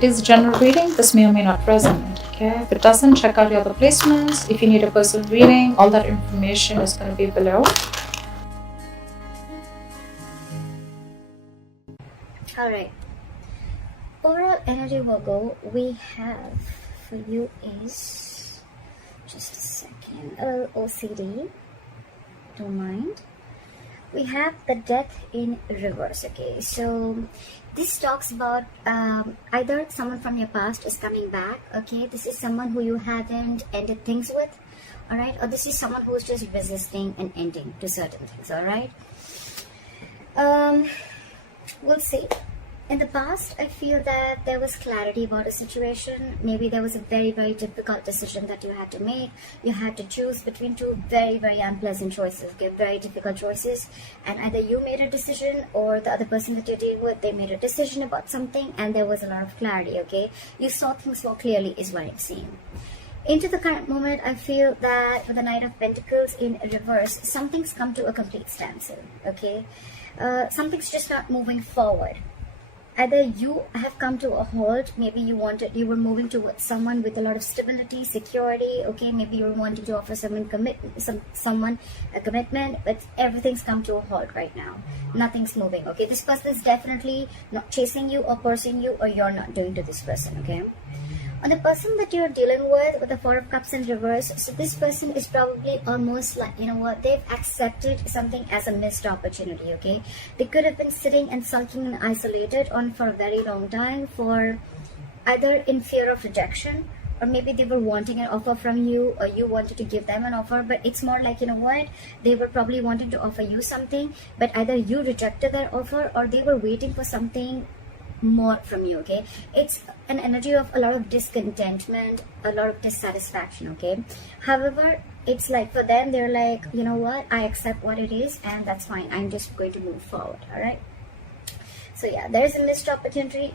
It is a general reading. This may or may not resonate. Okay, if it doesn't, check out your other placements. If you need a personal reading, all that information is going to be below. Alright, overall energy Virgo we have for you is, just a second, OCD, don't mind. We have the Death in reverse. Okay, so this talks about either someone from your past is coming back. Okay, this is someone who you haven't ended things with, all right, or this is someone who's just resisting and ending to certain things. All right, we'll see. In the past, I feel that there was clarity about a situation. Maybe there was a very, very difficult decision that you had to make. You had to choose between two very, very unpleasant choices, okay? Very difficult choices. And either you made a decision or the other person that you're dealing with, they made a decision about something and there was a lot of clarity, okay? You saw things more clearly is what I'm seeing. Into the current moment, I feel that with the Knight of Pentacles in reverse, something's come to a complete standstill, okay? Something's just not moving forward. Either you have come to a halt, maybe you were moving towards someone with a lot of stability, security, okay, maybe you were wanting to offer someone a commitment, but everything's come to a halt right now. Nothing's moving, okay? This person is definitely not chasing you or pursuing you, or you're not doing to this person, okay? On the person that you're dealing with the Four of Cups in reverse, so this person is probably almost like, you know what, they've accepted something as a missed opportunity, okay? They could have been sitting and sulking and isolated on for a very long time, for either in fear of rejection, or maybe they were wanting an offer from you, or you wanted to give them an offer, but it's more like, you know what, they were probably wanting to offer you something, but either you rejected their offer or they were waiting for something more from you, okay? It's an energy of a lot of discontentment, a lot of dissatisfaction, okay? However, it's like for them, they're like, you know what, I accept what it is and that's fine, I'm just going to move forward. All right, so yeah, there's a missed opportunity,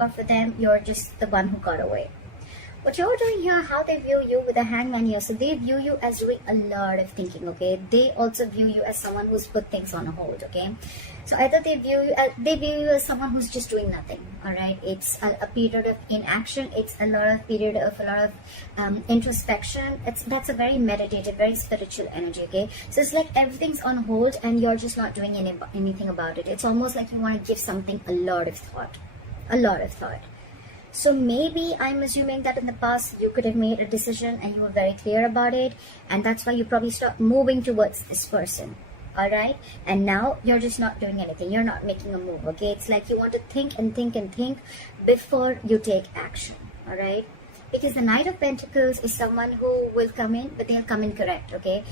or for them, you're just the one who got away. What you're doing here, how they view you with the Hangman here, so they view you as doing a lot of thinking, okay? They also view you as someone who's put things on hold, okay? So either they view you as someone who's just doing nothing, all right? It's a period of inaction. It's a lot of introspection. That's a very meditative, very spiritual energy, okay? So it's like everything's on hold and you're just not doing anything about it. It's almost like you want to give something a lot of thought. So maybe I'm assuming that in the past you could have made a decision and you were very clear about it, and that's why you probably start moving towards this person, all right? And now you're just not doing anything. You're not making a move, okay? It's like you want to think and think and think before you take action, all right? Because the Knight of Pentacles is someone who will come in, but they'll come in correct, okay?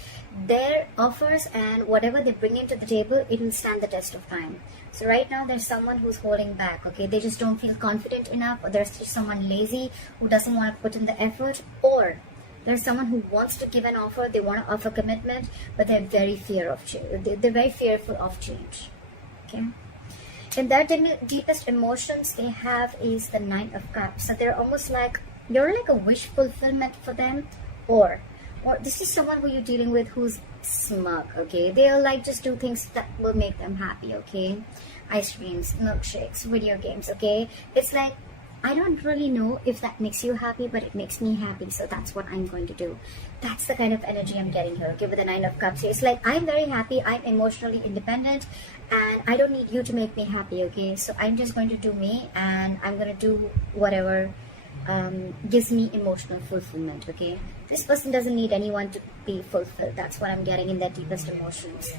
Their offers and whatever they bring into the table, it will stand the test of time. So right now, there's someone who's holding back, okay? They just don't feel confident enough, or there's just someone lazy who doesn't want to put in the effort, or there's someone who wants to give an offer, they want to offer commitment, but they're very they're very fearful of change, okay? And their deepest emotions they have is the Knight of Cups. So they're almost like, you're like a wish fulfillment for them, or this is someone who you're dealing with who's smug, okay? They'll like just do things that will make them happy, okay? Ice creams, milkshakes, video games, okay? It's like, I don't really know if that makes you happy, but it makes me happy, so that's what I'm going to do. That's the kind of energy I'm getting here, okay, with the Nine of Cups. It's like, I'm very happy, I'm emotionally independent, and I don't need you to make me happy, okay? So I'm just going to do me, and I'm going to do whatever gives me emotional fulfillment, okay? This person doesn't need anyone to be fulfilled. That's what I'm getting in their deepest emotions.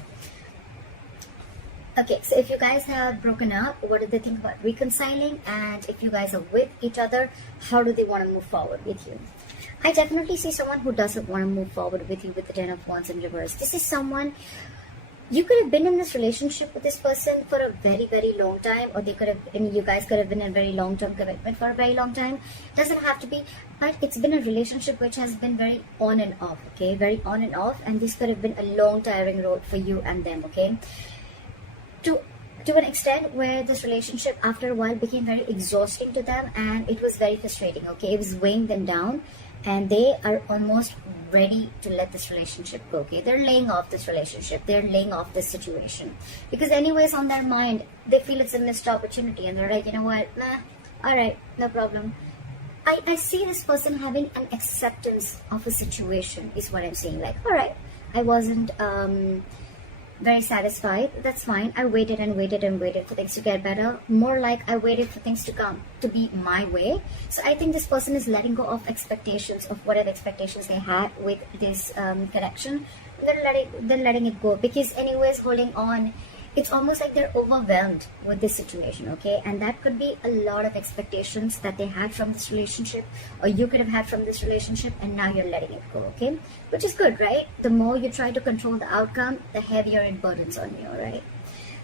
Okay, so if you guys have broken up, what do they think about reconciling? And if you guys are with each other, how do they want to move forward with you? I definitely see someone who doesn't want to move forward with you with the Ten of Wands in reverse. This is someone, you could have been in this relationship with this person for a very, very long time, or you guys could have been in a very long-term commitment for a very long time. Doesn't have to be, but it's been a relationship which has been very on and off, okay? Very on and off, and this could have been a long, tiring road for you and them, okay? To an extent where this relationship after a while became very exhausting to them, and it was very frustrating, okay? It was weighing them down, and they are almost ready to let this relationship go, okay? They're laying off this relationship, they're laying off this situation, because anyways on their mind they feel it's a missed opportunity, and they're like, you know what, nah, All right, no problem. I see this person having an acceptance of a situation is what I'm saying. Like, all right, I wasn't very satisfied. That's fine. I waited and waited and waited for things to get better. More like I waited for things to come to be my way. So I think this person is letting go of expectations of whatever expectations they had with this connection. Then letting it go, because anyways holding on, it's almost like they're overwhelmed with this situation, okay? And that could be a lot of expectations that they had from this relationship, or you could have had from this relationship, and now you're letting it go, okay? Which is good, right? The more you try to control the outcome, the heavier it burdens on you, right?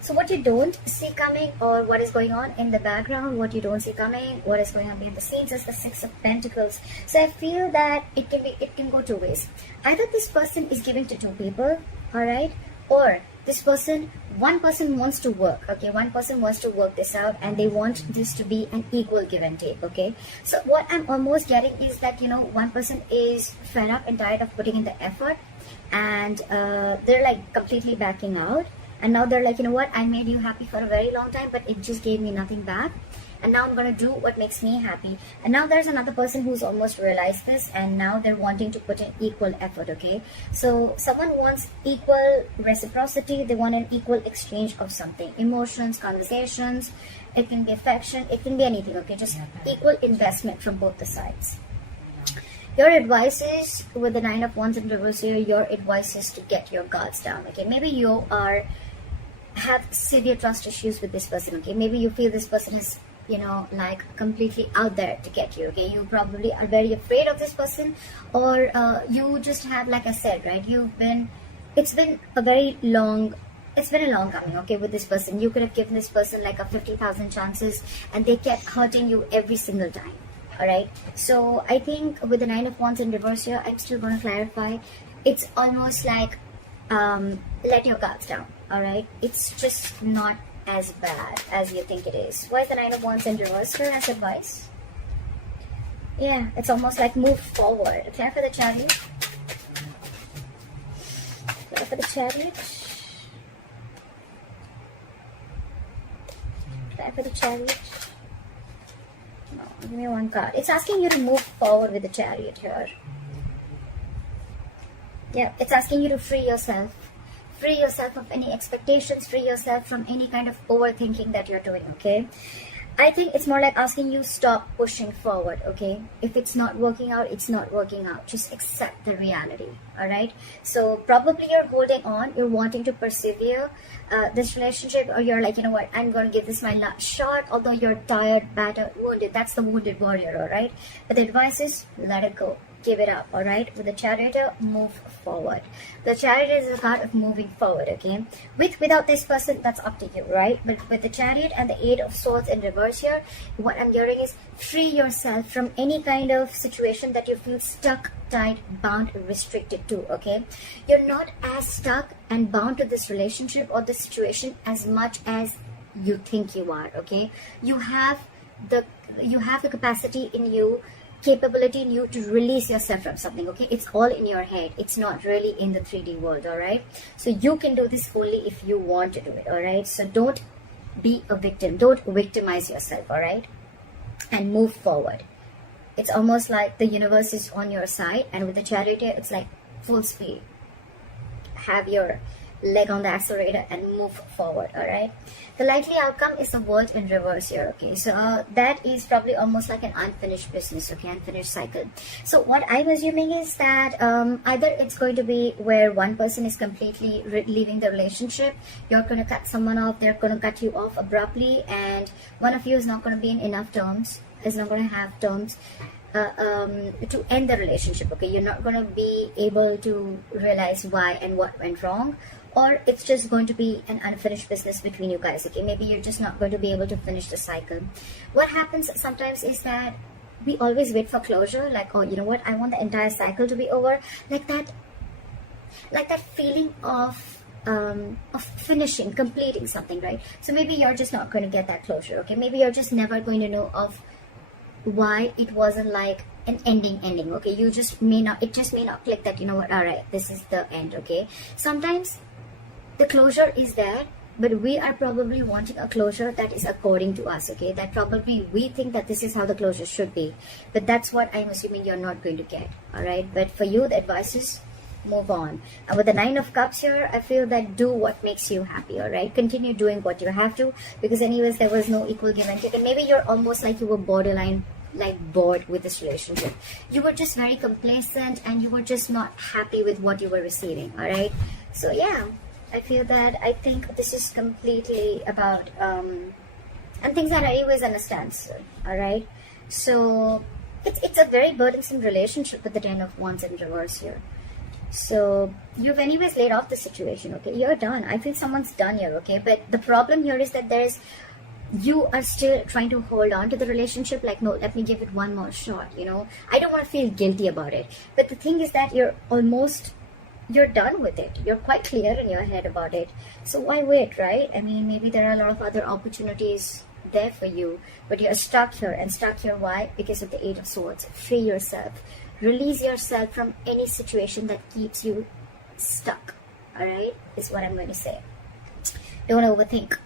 So what you don't see coming, or what is going on in the background, what you don't see coming, what is going on behind the scenes, is the Six of Pentacles. So I feel that it can go two ways. Either this person is giving to two people, all right? Or this person, one person wants to work, okay? One person wants to work this out, and they want this to be an equal give and take, okay? So what I'm almost getting is that, you know, one person is fed up and tired of putting in the effort, and they're like completely backing out. And now they're like, you know what, I made you happy for a very long time, but it just gave me nothing back. And now I'm going to do what makes me happy. And now there's another person who's almost realized this, and now they're wanting to put in equal effort, okay? So someone wants equal reciprocity. They want an equal exchange of something. Emotions, conversations, it can be affection, it can be anything, okay? Just equal investment from both the sides. Your advice is, with the Nine of Wands in reverse here, your advice is to get your guards down, okay? Maybe you have severe trust issues with this person, okay? Maybe you feel this person is, you know, like completely out there to get you, okay? You probably are very afraid of this person, or you just have, like I said, right, it's been a long coming, okay, with this person. You could have given this person like a 50,000 chances, and they kept hurting you every single time, all right? So I think with the Nine of Wands in reverse here, I'm still going to clarify. It's almost like let your guards down, all right? It's just not as bad as you think it is. Why is the Nine of Wands in reverse here as advice? Yeah, it's almost like move forward. Clear for the Chariot. Clear for the Chariot. Clear for the Chariot. No, give me one card. It's asking you to move forward with the Chariot here. Yeah, it's asking you to free yourself. Free yourself of any expectations, free yourself from any kind of overthinking that you're doing, okay? I think it's more like asking you stop pushing forward, okay? If it's not working out, it's not working out. Just accept the reality, all right? So probably you're holding on, you're wanting to persevere this relationship, or you're like, you know what, I'm going to give this my last shot, although you're tired, battered, wounded. That's the wounded warrior, all right? But the advice is let it go. Give it up, all right? With the Chariot, move forward. The Chariot is a card of moving forward, okay? Without this person, that's up to you, right? But with the Chariot and the Eight of Swords in reverse here, what I'm hearing is free yourself from any kind of situation that you feel stuck, tied, bound, restricted to, okay? You're not as stuck and bound to this relationship or this situation as much as you think you are, okay? You have the capacity in you, capability in you to release yourself from something, okay? It's all in your head. It's not really in the 3D world, all right? So you can do this only if you want to do it, all right? So don't be a victim. Don't victimize yourself, all right? And move forward. It's almost like the universe is on your side, and with the Chariot, it's like full speed. Have your leg on the accelerator and move forward, all right? The likely outcome is the World in reverse here, okay? So that is probably almost like an unfinished business, okay? Unfinished cycle. So what I'm assuming is that either it's going to be where one person is completely leaving the relationship, you're going to cut someone off, they're going to cut you off abruptly, and one of you is not going to be in enough terms, is not going to have terms to end the relationship, okay? You're not going to be able to realize why and what went wrong, or it's just going to be an unfinished business between you guys, okay? Maybe you're just not going to be able to finish the cycle. What happens sometimes is that we always wait for closure, like, oh, you know what, I want the entire cycle to be over, like that feeling of finishing, completing something, right? So maybe you're just not going to get that closure, okay? Maybe you're just never going to know of why it wasn't like an ending, okay? It just may not click that, you know what, all right, this is the end, okay? Sometimes the closure is there, but we are probably wanting a closure that is according to us, okay? That probably we think that this is how the closure should be, but that's what I'm assuming you're not going to get. All right, but for you, the advice is move on. And with the Nine of Cups here, I feel that do what makes you happy. All right, continue doing what you have to, because anyways there was no equal give and take, and maybe you're almost like you were borderline like bored with this relationship. You were just very complacent and you were just not happy with what you were receiving. All right, so yeah, I feel that I think this is completely about and things are anyways on a standstill. All right, so it's a very burdensome relationship with the Ten of Wands in reverse here. So you've anyways laid off the situation, okay? You're done. I feel someone's done here, okay? But the problem here is that you are still trying to hold on to the relationship, like, no, let me give it one more shot, you know? I don't want to feel guilty about it. But the thing is that you're done with it. You're quite clear in your head about it. So why wait, right? I mean, maybe there are a lot of other opportunities there for you, but you're stuck here. And stuck here, why? Because of the Eight of Swords. Free yourself. Release yourself from any situation that keeps you stuck. All right, is what I'm going to say. Don't overthink.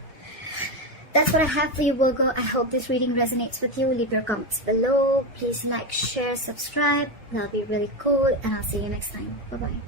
That's what I have for you, Virgo. I hope this reading resonates with you. Leave your comments below. Please like, share, subscribe. That'll be really cool. And I'll see you next time. Bye-bye.